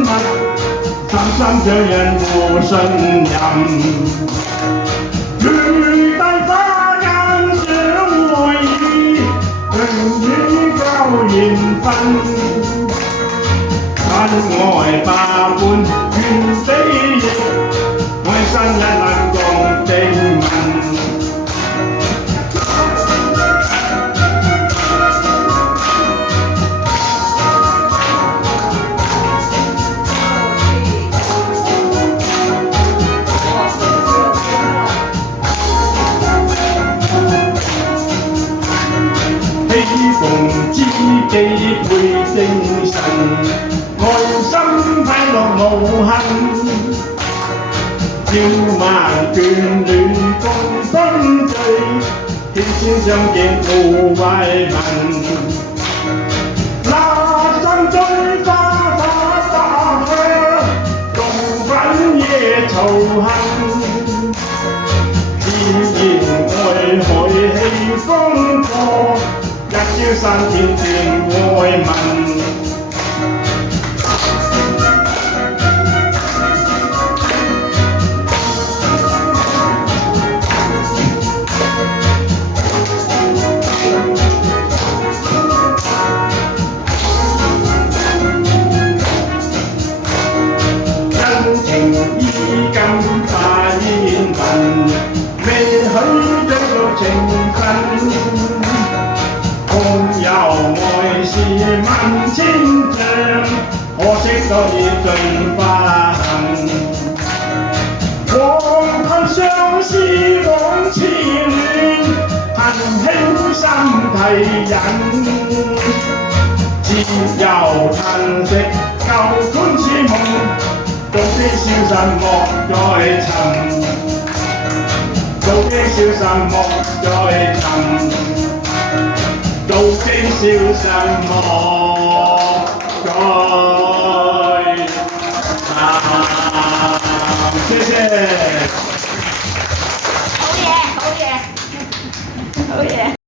密，深深將人互信任。如大花間相會意，永遠夠緣分。親愛百般願比翼，愛生一能共定文。喜逢知己配精神，愛心快樂無痕。朝晚眷戀共分聚，天天相見無遺民。那心中花花百香，共分夜仇恨。自然愛海氣風波，一朝三天斷愛盟。真情衣錦化煙雲，未許追到情分。空有愛是萬千丈，可惜早已盡化行。黃恨相思往痴戀，恨輕心提引。自由嘆息舊歡似夢，早經消散莫再尋。早經消散莫再尋。早經消散莫再